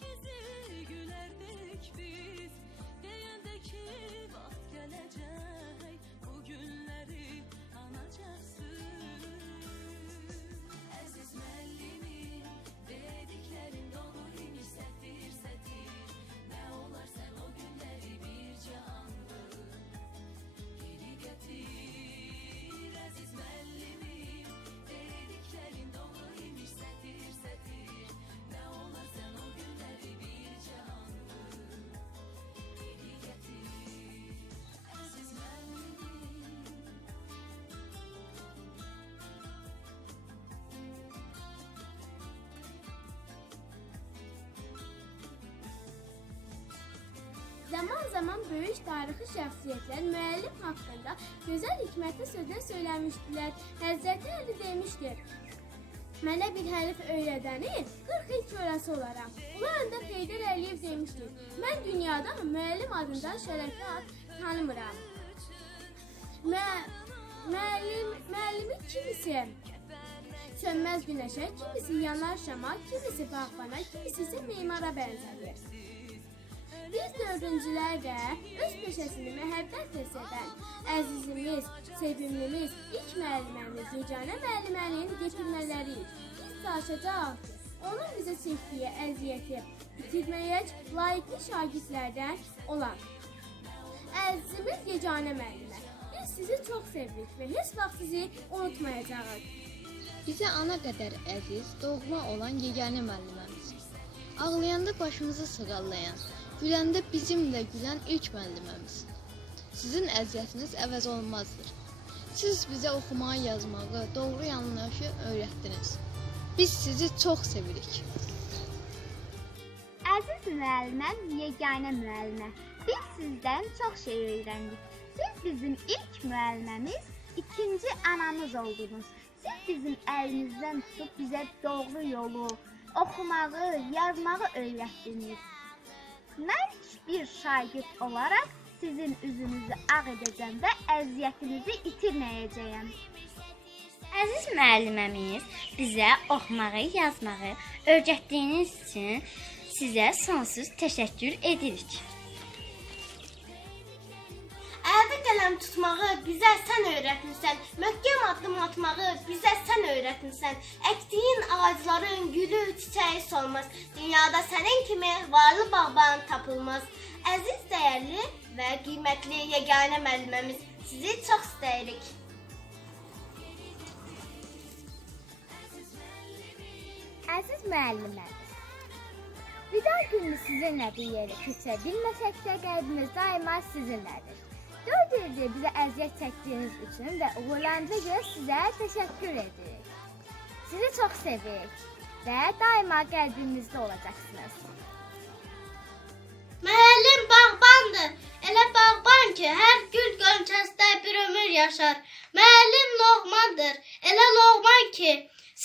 Gizli gülerdik biz Zaman zaman böyük tarixi şəxsiyyətlər müəllim haqqında gözəl hikmətli sözlər söyləmişdilər. Həzrəti Əli demişdir: Mənə bir hərf öyrədəni 40 il körəsi olaram. Ular da Heydər Əliyev demişdir: Mən dünyada müəllim adından şərəfli ad tanımıram. Mə müəllim müəllimi kimisi sönməz günəşə, kimisi yanar şama, kimisi bağbana, kimisi isə memara bənzədir. Biz dördüncülər də öz peşəsini məhəbbətlə sevən, əzizimiz, sevimlimiz, ilk müəlliməmiz Yeganə müəllimənin yetirmələriyik. Biz çalışacağıq onun bizə çəkdiyi əziyyəti bitirməyək layiqli şagirdlərdən olan. Əzizimiz Yeganə müəllimə, biz sizi çox sevirik və heç vaxt sizi unutmayacağıq. Bizə ana qədər əziz, doğma olan yeganə müəlliməmiz. Ağlayanda başımızı sığallayan, güləndə bizimlə gülən ilk müəlliməmiz. Sizin əziyyətiniz əvəz olunmazdır. Siz bizə oxumağı, yazmağı, doğru yanlışı öyrətdiniz. Biz sizi çox sevirik. Əziz müəlliməm, yeganə müəllimə. Biz sizdən çox şey öyrəndik. Siz bizim ilk müəlliməmiz, ikinci anamız oldunuz. Siz bizim əlimizdən tutub bizə doğru yolu, oxumağı, yazmağı öyrətdiniz. Mən bir şagird olaraq sizin üzünüzü ağ edəcəm və əziyyətinizi itirməyəcəyəm. Əziz müəlliməmiz bizə oxumağı, yazmağı öyrətdiyiniz üçün sizə sonsuz təşəkkür edirik. Əldə qələm tutmağı bizə sən öyrətmisən. Möhkəm addım atmağı bizə sən öyrətmisən. Əkdiyin ağacların gülü, çiçəyi solmaz. Dünyada sənin kimi varlı bağban tapılmaz. Əziz, dəyərli və qiymətli yeganə müəlliməmiz, sizi çox istəyirik. Əziz müəlliməmiz, vida günü sizinlə bir yerə keçə bilməsək də qəlbimiz daima sizinlədir. Dörd ildir bizə əziyyət çəkdiyiniz üçün və uğurlarınıza görə sizə təşəkkür edirik. Sizi çox sevirik və daima qəlbimizdə olacaqsınız. Müəllim bağbandır. Elə bağban ki, hər gül qönçəsində bir ömür yaşar. Müəllim Loğmandır. Elə Loğman ki,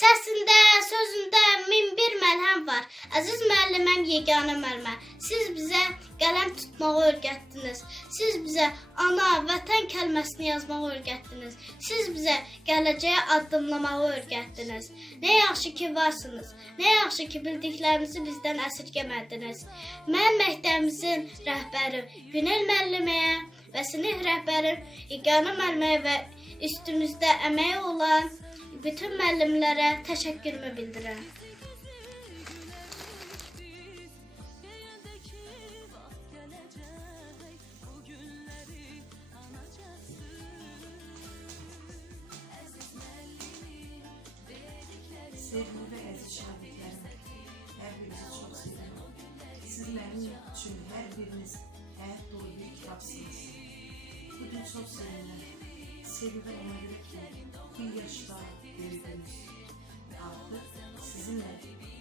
səsində, sözündə min bir məlhəm var. Əziz müəlliməm, yeganə müəllimə, siz bizə qələm tutmağı öyrətdiniz. Siz bizə ana, vətən kəlməsini yazmağı öyrətdiniz. Siz bizə gələcəyə addımlamağı öyrətdiniz. Nə yaxşı ki varsınız. Nə yaxşı ki bildiklərinizi bizdən əsirgəmədiniz. Mən məktəbimizin rəhbəri Günel müəlliməyə və sinif rəhbərim İqanə müəlliməyə və üstümüzdə əməyi olan bütün müəllimlərə təşəkkürümü bildirirəm. Sevgili və əziz şagirdlərim, hər birinizi çox sevirəm. Siz mənim üçün hər biriniz həyat dolu bir kitabsınız. Bu gün çox sevinirəm. Sevirəm ona görə ki, bir yaşda böyüdünüz. Artıq sizinlə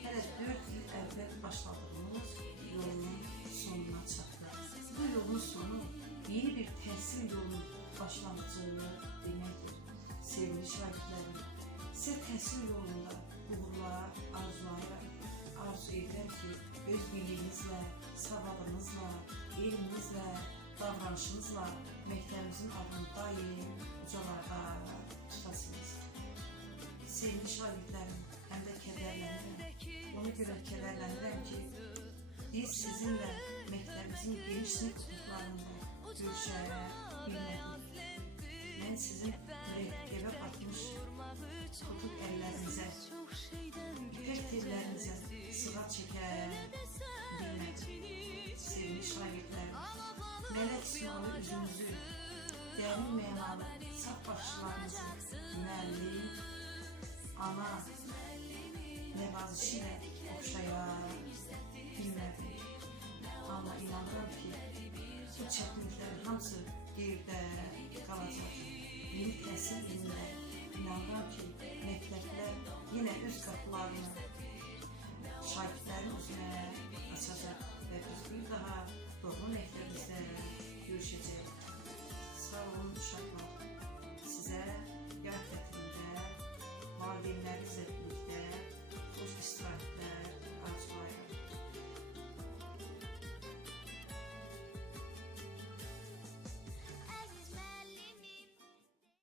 hələ 4 il əvvəl başladığımız yolun sonuna çatdıq. Bu yolun sonu yeni bir təhsil yolunun başlanğıcı deməkdir. Sevgili şagirdlərim, sizə təhsil yolunda yoldaşınızla məktəbimizin adını daim ucalarda tutasınız. Sevgili şagirdlərim, həm də kədərlənirəm. Ona görə kədərlənirəm ki, biz sizinlə məktəbimizin geniş sinif qruplarında görüşə bilmədik. Mən sizin mələk sualı üzünüzü, dərin mənalı saf başlarınızı, müəllim, ana, nəvazişi ilə oxşaya bilmədim. Amma inanıram ki, bu çətinliklərin hamısı gerdə qalacaq. Yeni təhsil ilində inanıram ki, məktəblər yenə öz qapılarını şagirdlərin üzünə açacaq və biz bir daha doğru mekterimizde görüşeceğiz. Sağ olun uşaklar. Sizə yad gətirində valideynlər